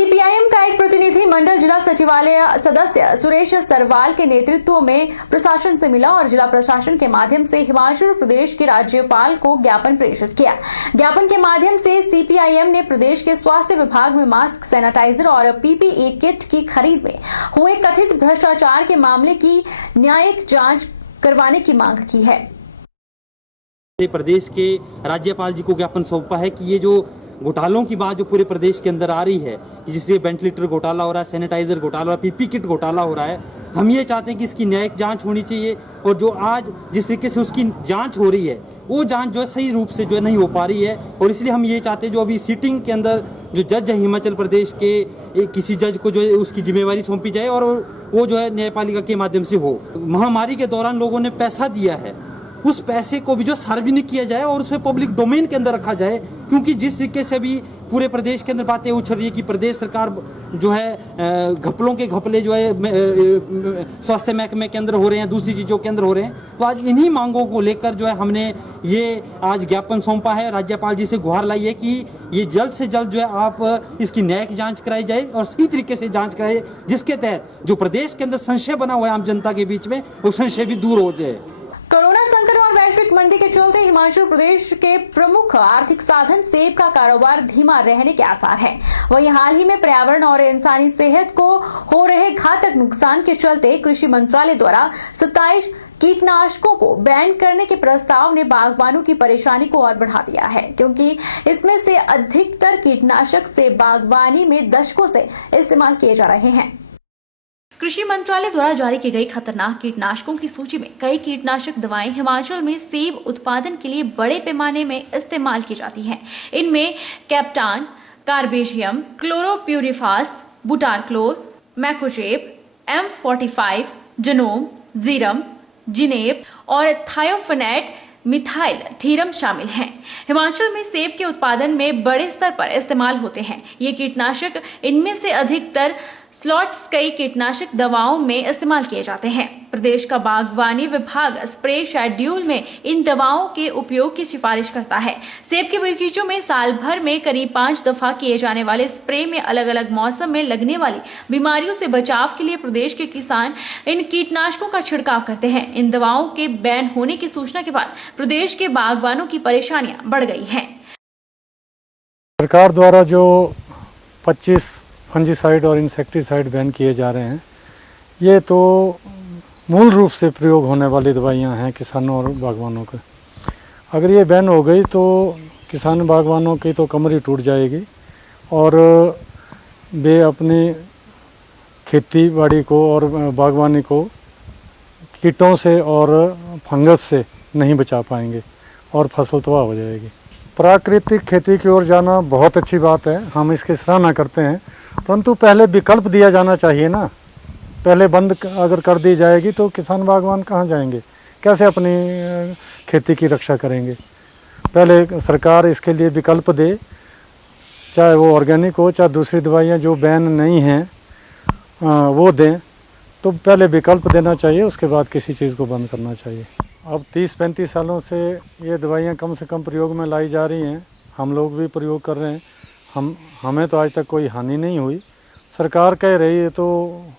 CPIM का एक प्रतिनिधि मंडल जिला सचिवालय सदस्य सुरेश सरवाल के नेतृत्व में प्रशासन से मिला और जिला प्रशासन के माध्यम से हिमाचल प्रदेश के राज्यपाल को ज्ञापन प्रेषित किया। ज्ञापन के माध्यम से सीपीआईएम ने प्रदेश के स्वास्थ्य विभाग में मास्क, सैनिटाइजर और पीपीई किट की खरीद में हुए कथित भ्रष्टाचार के मामले की न्यायिक जांच करवाने की मांग की है। प्रदेश के राज्यपाल जी को ज्ञापन सौंपा है कि ये जो घोटालों की बात जो पूरे प्रदेश के अंदर आ रही है, जिससे वेंटिलेटर घोटाला हो रहा है, सैनिटाइजर घोटाला हो रहा है, पीपी किट घोटाला हो रहा है, हम ये चाहते हैं कि इसकी न्यायिक जांच होनी चाहिए। और जो आज जिस तरीके से उसकी जांच हो रही है, वो जांच जो है सही रूप से जो है नहीं हो पा रही है। और इसलिए हम ये चाहते हैं जो अभी सिटिंग के अंदर जो जज है हिमाचल प्रदेश के, किसी जज को जो है उसकी जिम्मेवारी सौंपी जाए और वो जो है न्यायपालिका के माध्यम से हो। महामारी के दौरान लोगों ने पैसा दिया है, उस पैसे को भी जो सार्वजनिक किया जाए और उसे पब्लिक डोमेन के अंदर रखा जाए, क्योंकि जिस तरीके से भी पूरे प्रदेश के अंदर बातें उछल रही है कि प्रदेश सरकार जो है घपलों के घपले जो है स्वास्थ्य महकमे के अंदर हो रहे हैं, दूसरी चीज़ों के अंदर हो रहे हैं। तो आज इन्हीं मांगों को लेकर जो है हमने ये आज ज्ञापन सौंपा है। राज्यपाल जी से गुहार लाई है कि ये जल्द से जल्द जो है आप इसकी न्यायिक जांच कराई जाए और सही तरीके से जांच कराई जाए, जिसके तहत जो प्रदेश के अंदर संशय बना हुआ है आम जनता के बीच में, वो संशय भी दूर हो जाए। कोरोना संकट और वैश्विक मंदी के चलते हिमाचल प्रदेश के प्रमुख आर्थिक साधन सेब का कारोबार धीमा रहने के आसार हैं। वहीं हाल ही में पर्यावरण और इंसानी सेहत को हो रहे घातक नुकसान के चलते कृषि मंत्रालय द्वारा 27 कीटनाशकों को बैन करने के प्रस्ताव ने बागवानों की परेशानी को और बढ़ा दिया है, क्योंकि इसमें से अधिकतर कीटनाशक से बागवानी में दशकों से इस्तेमाल किए जा रहे हैं। कृषि मंत्रालय द्वारा जारी की गई खतरनाक कीटनाशकों की सूची में कई कीटनाशक दवाएं हिमाचल में सेब उत्पादन के लिए बड़े पैमाने में इस्तेमाल की जाती हैं। इनमें कैप्टान, कार्बेशियम, क्लोरोप्यूरिफास, बुटारक्लोर, मैकोजेब, M45, जनोम, जीरम, जिनेब और थायोफेनेट मिथाइल थीरम शामिल हैं। हिमाचल में सेब के उत्पादन में बड़े स्तर पर इस्तेमाल होते हैं। ये कीटनाशक, इनमें से अधिकतर स्लॉट्स कई कीटनाशक दवाओं में इस्तेमाल किए जाते हैं। प्रदेश का बागवानी विभाग स्प्रे शेड्यूल में इन दवाओं के उपयोग की सिफारिश करता है। सेब के बगीचों में साल भर में करीब 5 दफा किए जाने वाले स्प्रे में अलग अलग मौसम में लगने वाली बीमारियों से बचाव के लिए प्रदेश के किसान इन कीटनाशकों का छिड़काव करते हैं। इन दवाओं के बैन होने की सूचना के बाद प्रदेश के बागवानों की परेशानियां बढ़ गई हैं। सरकार द्वारा जो 25 फंजीसाइड और इंसेक्टिसाइड बैन किए जा रहे हैं, ये तो मूल रूप से प्रयोग होने वाली दवाइयां हैं किसानों और बागवानों को। अगर ये बैन हो गई तो किसान बागवानों की तो कमर ही टूट जाएगी और वे अपनी खेती बाड़ी को और बागवानी को कीटों से और फंगस से नहीं बचा पाएंगे और फसल तबाह हो जाएगी। प्राकृतिक खेती की ओर जाना बहुत अच्छी बात है, हम इसकी सराहना करते हैं, परंतु पहले विकल्प दिया जाना चाहिए ना। पहले बंद अगर कर दी जाएगी तो किसान बागवान कहाँ जाएंगे, कैसे अपनी खेती की रक्षा करेंगे। पहले सरकार इसके लिए विकल्प दे, चाहे वो ऑर्गेनिक हो चाहे दूसरी दवाइयाँ जो बैन नहीं हैं वो दें, तो पहले विकल्प देना चाहिए, उसके बाद किसी चीज़ को बंद करना चाहिए। अब 30-35 सालों से ये दवाइयाँ कम से कम प्रयोग में लाई जा रही हैं, हम लोग भी प्रयोग कर रहे हैं, हमें तो आज तक कोई हानि नहीं हुई। सरकार कह रही है तो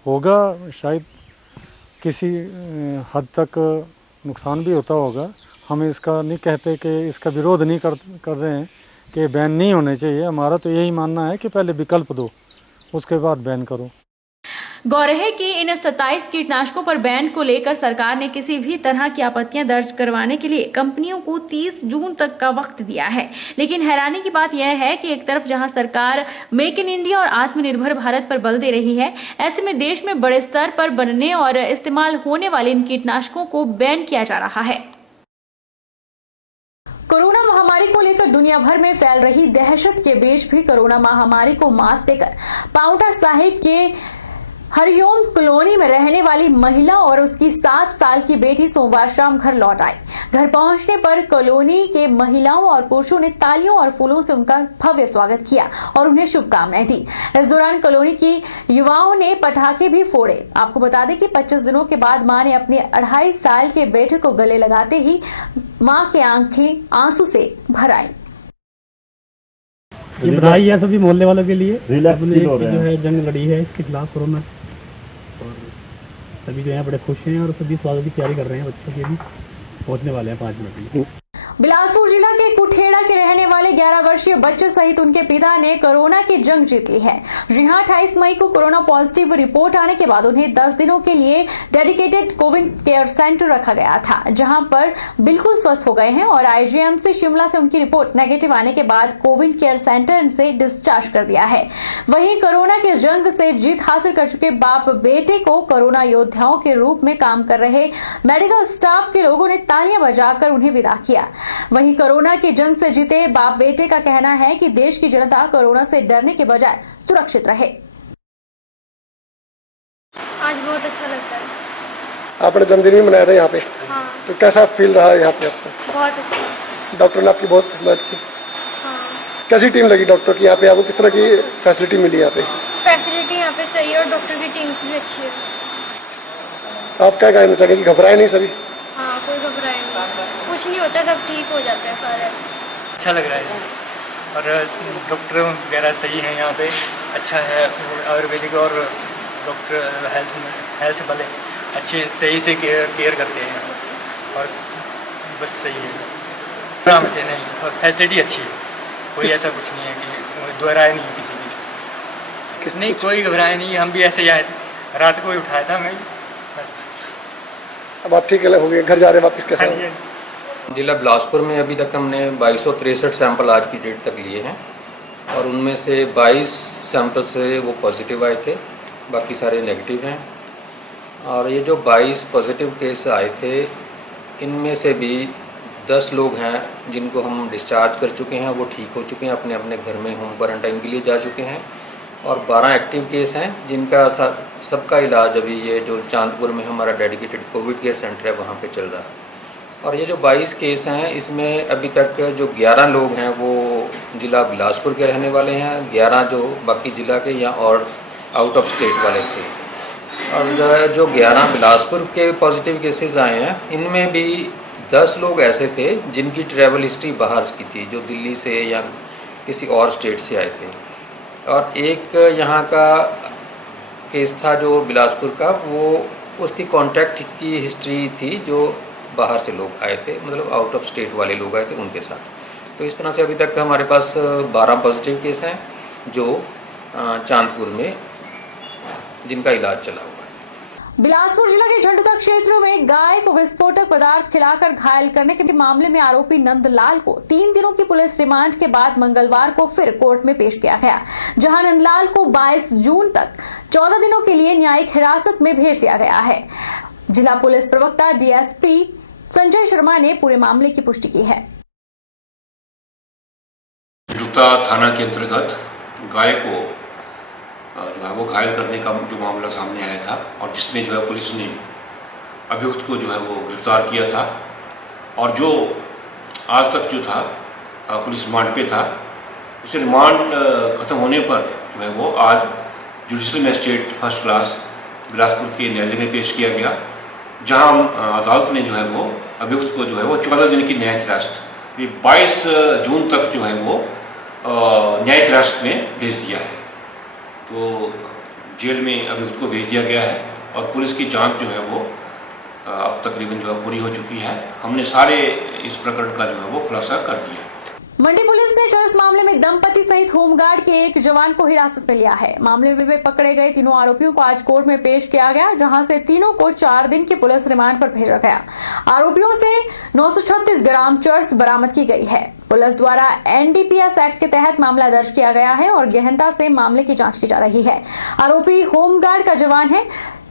होगा, शायद किसी हद तक नुकसान भी होता होगा। हम इसका नहीं कहते कि इसका विरोध नहीं कर रहे हैं कि बैन नहीं होने चाहिए। हमारा तो यही मानना है कि पहले विकल्प दो, उसके बाद बैन करो। गौर है कि इन 27 कीटनाशकों पर बैन को लेकर सरकार ने किसी भी तरह की आपत्तियां दर्ज करवाने के लिए कंपनियों को 30 जून तक का वक्त दिया है। लेकिन हैरानी की बात यह है कि एक तरफ जहां सरकार मेक इन इंडिया और आत्मनिर्भर भारत पर बल दे रही है, ऐसे में देश में बड़े स्तर पर बनने और इस्तेमाल होने वाले इन कीटनाशकों को बैन किया जा रहा है। कोरोना महामारी को लेकर दुनिया भर में फैल रही दहशत के बीच भी कोरोना महामारी को मात देकर पांवटा साहिब के हरिओम कॉलोनी में रहने वाली महिला और उसकी 7 साल की बेटी सोमवार शाम घर लौट आई। घर पहुंचने पर कॉलोनी के महिलाओं और पुरुषों ने तालियों और फूलों से उनका भव्य स्वागत किया और उन्हें शुभकामनाएं दी। इस दौरान कॉलोनी की युवाओं ने पटाखे भी फोड़े। आपको बता दें कि 25 दिनों के बाद मां ने अपने 2.5 साल के बेटे को गले लगाते ही मां की आंखें आंसू से भर आई। ये बधाई है सभी मोहल्ले वालों के लिए। रिलैक्स सबने फील हो रहा है। जो है जंग लड़ी है इसके खिलाफ कोरोना, और सभी जो है बड़े खुश हैं और सभी स्वागत की तैयारी कर रहे हैं। बच्चों के भी पहुंचने वाले हैं 5 मिनट में। बिलासपुर जिला के कुठेड़ा के रहने वाले 11 वर्षीय बच्चे सहित उनके पिता ने कोरोना की जंग जीत ली है। जी हां, 28 मई को कोरोना पॉजिटिव रिपोर्ट आने के बाद उन्हें 10 दिनों के लिए डेडिकेटेड कोविड केयर सेंटर रखा गया था, जहां पर बिल्कुल स्वस्थ हो गए हैं और आईजीएमसी शिमला से उनकी रिपोर्ट नेगेटिव आने के बाद कोविड केयर सेंटर से डिस्चार्ज कर दिया है। वहीं कोरोना की जंग से जीत हासिल कर चुके बाप बेटे को कोरोना योद्धाओं के रूप में काम कर रहे मेडिकल स्टाफ के लोगों ने तालियां बजाकर उन्हें विदा किया। वहीं कोरोना की जंग से जीते बाप बेटे का कहना है कि देश की जनता कोरोना से डरने के बजाय सुरक्षित रहे। आज बहुत अच्छा लगता है। आपने जन्मदिन भी मनाया था यहाँ पे, हाँ, तो कैसा फील रहा है यहाँ पे आपको? बहुत अच्छा। डॉक्टर ने आपकी बहुत मदद की। हाँ, कैसी टीम लगी डॉक्टर की यहाँ पे? आपको किस तरह की फैसिलिटी मिली यहाँ पे? फैसिलिटी यहाँ पे सही है और डॉक्टर की टीम भी अच्छी है। आप क्या कहना चाहेंगे कि घबराए नहीं सभी? हाँ, कोई घबराए नहीं, कुछ नहीं होता, सब ठीक हो जाता है सारे। अच्छा लग रहा है और डॉक्टर वगैरह सही हैं यहाँ पे, अच्छा है आयुर्वेदिक और डॉक्टर हेल्थ वाले अच्छे सही से केयर करते हैं और बस सही है आराम से। नहीं, और फैसिलिटी अच्छी है, कोई ऐसा कुछ नहीं है कि दोहराया नहीं किसी भी नहीं, कोई घबराया नहीं। हम भी ऐसे ही आए थे, रात को ही उठाया था मैं बस। अब आप ठीक हो गए, घर जा रहे हैं वापस? कैसा? हाँ जी, हाँ जी। जिला बिलासपुर में अभी तक हमने 2263 सैंपल आज की डेट तक लिए हैं और उनमें से 22 सैंपल से वो पॉजिटिव आए थे, बाकी सारे नेगेटिव हैं। और ये जो 22 पॉजिटिव केस आए थे इनमें से भी 10 लोग हैं जिनको हम डिस्चार्ज कर चुके हैं, वो ठीक हो चुके हैं, अपने अपने घर में होम क्वारंटाइन के लिए जा चुके हैं। और 12 एक्टिव केस हैं जिनका सबका इलाज अभी ये जो चांदपुर में हमारा डेडिकेटेड कोविड केयर सेंटर है वहाँ पे चल रहा है। और ये जो 22 केस हैं इसमें अभी तक जो 11 लोग हैं वो ज़िला बिलासपुर के रहने वाले हैं, 11 जो बाकी ज़िला के या और आउट ऑफ स्टेट वाले थे। और जो 11 बिलासपुर के पॉजिटिव केसेस आए हैं इनमें भी 10 लोग ऐसे थे जिनकी ट्रैवल हिस्ट्री बाहर की थी, जो दिल्ली से या किसी और स्टेट से आए थे। और एक यहाँ का केस था जो बिलासपुर का, वो उसकी कॉन्टैक्ट की हिस्ट्री थी जो बाहर से लोग आए थे, मतलब आउट ऑफ स्टेट वाले लोग आए थे उनके साथ। तो इस तरह से अभी तक हमारे पास 12 पॉजिटिव केस हैं जो चांदपुर में जिनका इलाज चला हुआ है। बिलासपुर जिला के झंडुता क्षेत्र में गाय को विस्फोटक पदार्थ खिलाकर घायल करने के मामले में आरोपी नंदलाल को 3 दिनों की पुलिस रिमांड के बाद मंगलवार को फिर कोर्ट में पेश किया गया, जहां नंदलाल को 22 जून तक 14 दिनों के लिए न्यायिक हिरासत में भेज दिया गया है। जिला पुलिस प्रवक्ता डीएसपी संजय शर्मा ने पूरे मामले की पुष्टि की है। झंडुता थाना के अंतर्गत गाय को जो है वो घायल करने का जो मामला सामने आया था और जिसमें जो है पुलिस ने अभियुक्त को जो है वो गिरफ्तार किया था। और जो आज तक जो था पुलिस रिमांड पे था, उसे रिमांड ख़त्म होने पर जो है वो आज judicial magistrate first class Bilaspur के न्यायालय में पेश किया गया, जहां अदालत ने जो है वो अभियुक्त को जो है वो 14 दिन की न्यायिक हिरासत 22 जून तक जो है वो न्यायिक हिरासत में भेज दिया है। तो जेल में अभियुक्त को भेज दिया गया है और पुलिस की जांच जो है वो अब तकरीबन जो है पूरी हो चुकी है। हमने सारे इस प्रकरण का जो है वो खुलासा कर दिया है। मंडी पुलिस ने चरस मामले में दंपति सहित होमगार्ड के एक जवान को हिरासत में लिया है। मामले में पकड़े गए तीनों आरोपियों को आज कोर्ट में पेश किया गया, जहां से तीनों को 4 दिन की पुलिस रिमांड पर भेजा गया। आरोपियों से 936 ग्राम चरस बरामद की गई है। पुलिस द्वारा एनडीपीएस एक्ट के तहत मामला दर्ज किया गया है और गहनता से मामले की जांच की जा रही है। आरोपी होमगार्ड का जवान है,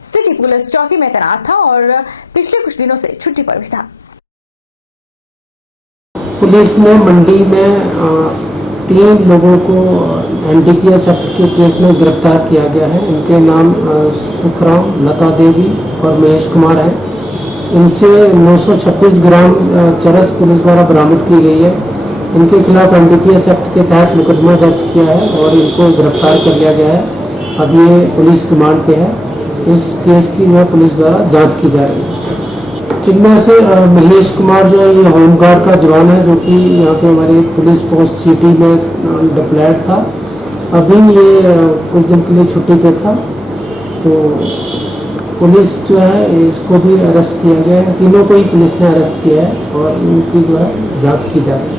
सिटी पुलिस चौकी में तैनात था और पिछले कुछ दिनों से छुट्टी पर भी था। पुलिस ने मंडी में 3 लोगों को एनडीपीएस एक्ट के केस में गिरफ्तार किया गया है। इनके नाम सुखराम, लता देवी और महेश कुमार हैं। इनसे 926 ग्राम चरस पुलिस द्वारा बरामद की गई है। इनके खिलाफ एनडीपीएस एक्ट के तहत मुकदमा दर्ज किया है और इनको गिरफ्तार कर लिया गया है। अब ये पुलिस रिमांड पे है। इस केस की पुलिस द्वारा जाँच की जा रही है। जिनमें से महेश कुमार जो है ये होमगार्ड का जवान है, जो कि यहाँ पे हमारे पुलिस पोस्ट सिटी में डिप्लॉयड था। अभी ये कुछ दिन के लिए छुट्टी पे था, तो पुलिस जो है इसको भी अरेस्ट किया गया है। तीनों को ही पुलिस ने अरेस्ट किया है और इनकी जो है जांच की जा रही है।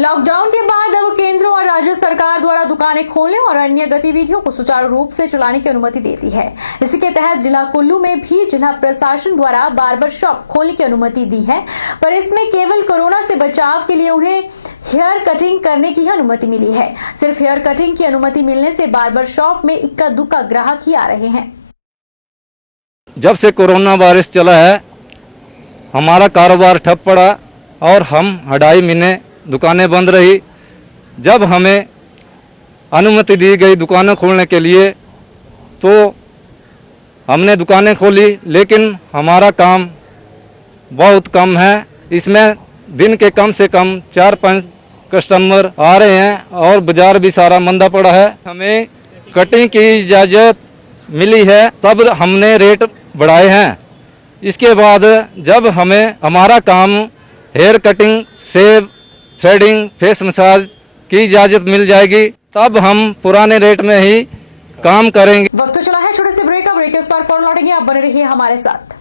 लॉकडाउन के बाद अब केंद्र और राज्य सरकार द्वारा दुकानें खोलने और अन्य गतिविधियों को सुचारू रूप से चलाने की अनुमति देती है। इसी के तहत जिला कुल्लू में भी जिला प्रशासन द्वारा बार्बर शॉप खोलने की अनुमति दी है, पर इसमें केवल कोरोना से बचाव के लिए उन्हें हेयर कटिंग करने की अनुमति मिली है। सिर्फ हेयर कटिंग की अनुमति मिलने से बार्बर शॉप में इक्का दुक्का ग्राहक ही आ रहे हैं। जब से कोरोना वायरस चला है हमारा कारोबार ठप पड़ा और हम 2.5 महीने दुकानें बंद रही। जब हमें अनुमति दी गई दुकानें खोलने के लिए तो हमने दुकानें खोली, लेकिन हमारा काम बहुत कम है। इसमें दिन के कम से कम 4-5 कस्टमर आ रहे हैं और बाजार भी सारा मंदा पड़ा है। हमें कटिंग की इजाज़त मिली है तब हमने रेट बढ़ाए हैं। इसके बाद जब हमें हमारा काम हेयर कटिंग, शेव, थ्रेडिंग, फेस मसाज की इजाज़त मिल जाएगी तब हम पुराने रेट में ही काम करेंगे। वक्त तो चला है छोटे से ब्रेक का। ब्रेक के उस पर फौरन लौटेंगे, आप बने रहिए हमारे साथ।